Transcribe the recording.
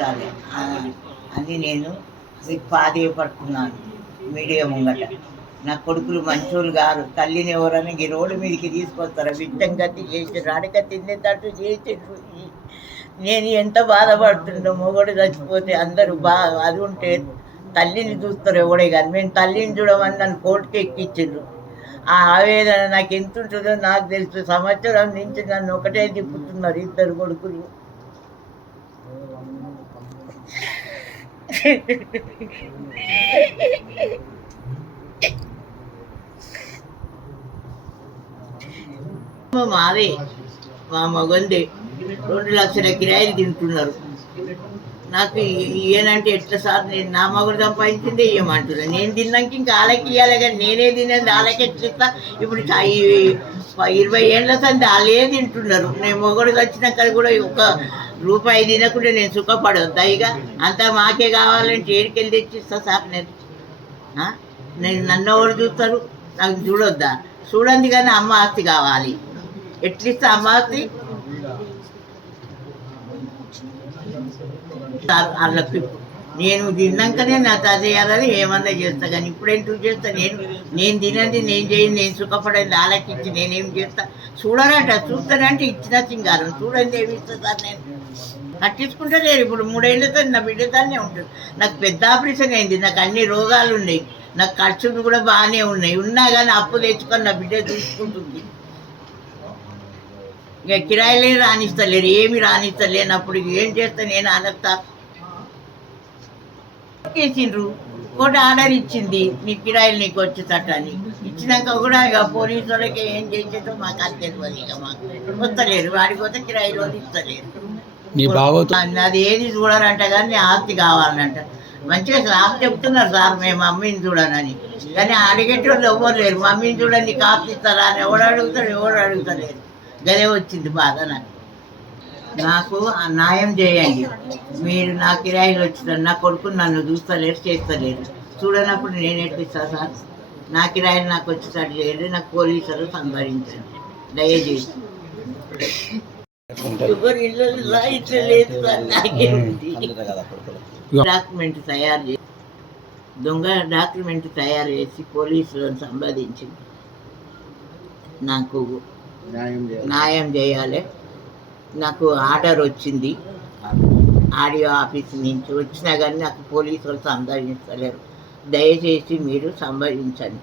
పెట్టాలి అని నేను ప్రాధేయపడుతున్నాను మీడియా ముంగట. నా కొడుకులు మంచోళ్ళు గారు, తల్లిని ఎవరైనా ఈ రోడ్డు మీదకి తీసుకొస్తారా? బిడ్డం గతి చేసిండ్రు, అడక తినేటట్టు చేసిండ్రు. నేను ఎంత బాధపడుతుండో, మొగడు చచ్చిపోతే అందరూ అది ఉంటే తల్లిని చూస్తారు ఎవడే కానీ, మేము తల్లిని చూడమని నన్ను కోర్టుకి ఎక్కించిండ్రు. ఆ ఆవేదన నాకు ఎంత ఉంటుందో నాకు తెలుసు. సంవత్సరం నుంచి నన్ను ఒకటే తిప్పుతున్నారు ఇద్దరు కొడుకులు. మాదే, మా మగందే 2 లక్షల కిరాయిలు తింటున్నారు. నాకు ఇయ్యనంటే ఎట్లా సార్? నేను నా మగుడు సంపాదించిందే ఇవ్వమంటున్నాను. నేను తిన్నాక ఇంకా వాళ్ళకి ఇవ్వాలి, కానీ నేనే తినేది వాళ్ళకి ఎట్లా? ఇప్పుడు 20 ఏళ్ళ సంది వాళ్ళే తింటున్నారు. నేను మొగడు వచ్చినాక కూడా ₹1 తినకుండా నేను సుఖపడొద్దా? ఇక అంతా మాకే కావాలంటే ఏడికెళ్ళి తెచ్చిస్తా సార్? నేను నన్ను ఎవరు చూస్తారు? నాకు చూడొద్దా? చూడండి, కానీ అమ్మ ఆస్తి కావాలి. ఎట్లిస్తా అమ్మ ఆస్తి? వాళ్ళకి నేను తిన్నాకనే నా చేయాలని ఏమన్నా చేస్తా, కానీ ఇప్పుడేంటూ చేస్తా? నేను తినండి, నేను చేయండి, నేను సుఖపడండి, వాళ్ళకి ఇచ్చి నేనేం చేస్తా? చూడరట, చూస్తానంటే ఇచ్చిన సింగారం, చూడండి ఏమి ఇస్తా సార్? నేను కట్టించుకుంటే లేరు. ఇప్పుడు 3 ఏళ్ళతో నా బిడ్డతోనే ఉంటుంది. నాకు పెద్ద ఆపరేషన్ అయింది, నాకు అన్ని రోగాలు ఉన్నాయి, నాకు ఖర్చులు కూడా బాగానే ఉన్నాయి. ఉన్నా కానీ అప్పు తెచ్చుకొని నా బిడ్డ చూసుకుంటుంది. ఇక కిరాయిలే రాణిస్తలేరు, ఏమి రాణిస్తలేనప్పుడు ఏం చేస్తా? నేను అనస్తా చేసిండ్రు, కోర్టు ఆర్డర్ ఇచ్చింది, నీ కిరాయిలు నీకు వచ్చేటట్టు అని. ఇచ్చినాక కూడా ఇక పోలీసు వాళ్ళకి ఏం చేసేదో మాకు అది తెలియదు. ఇక మాకు వస్తలేరు, వాడికి వస్తే కిరాయిలు వాళ్ళు ఇస్తలేరు. అది ఏది చూడాలంట, కానీ ఆస్తి కావాలంట. మంచిగా సార్ చెప్తున్నారు సార్, మేము మమ్మీని చూడనని, కానీ అడిగేటోళ్ళు ఎవ్వరు లేరు. మమ్మీని చూడండి కాస్త ఇస్తారా అని ఎవడు అడుగుతలేరు. గదే వచ్చింది బాధ నాకు. నాకు న్యాయం చేయండి మీరు. నా కిరాయిలు వచ్చినారు, నా కొడుకుని నన్ను చూస్తలేరు, చేస్తలేరు. చూడనప్పుడు నేను ఎట్లిస్తా సార్? నా కిరాయిలు నాకు వచ్చేసరికి చేయండి, నాకు పోలీసులు సంపాదించండి దయచేసి. ఎవరి ఇల్లు ఇట్లా లేదు సార్, నాకే ఉంది. డాక్యుమెంట్ తయారు చేసి, దొంగ డాక్యుమెంట్ తయారు చేసి పోలీసులను సంపాదించి నాకు న్యాయం చేయాలి. నాకు ఆర్డర్ వచ్చింది ఆడియో ఆఫీస్ నుంచి, వచ్చినా కానీ నాకు పోలీసులు సంపాదించలేరు. దయచేసి మీరు సంపాదించండి.